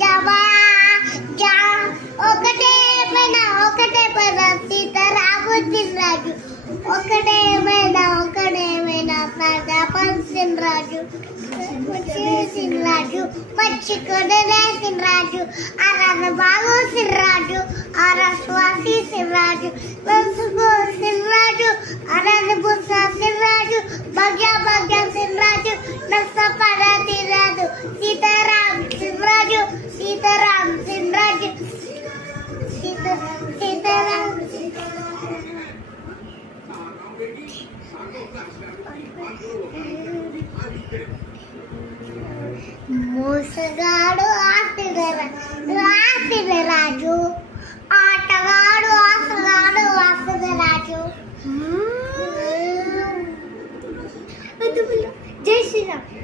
జమా జా ఒకటే పైన సీతారామచంద్రరాజు ఒకటేమైనా ప్రజాపతిరాజు రాజు పచ్చికొడలేసిన రాజు అరణ బాగోసిన రాజు అరస్వాసిన రాజు వంశకోసిన రాజు అరణ బుసాసిన రాజు భాగ్యసిన రాజు నష్టపడతి రాజు సీతారామచిన రాజు మోసగాడు ఆసిన రాజు ఆటగాడు ఆసిన రాజు జై శ్రీరామ్.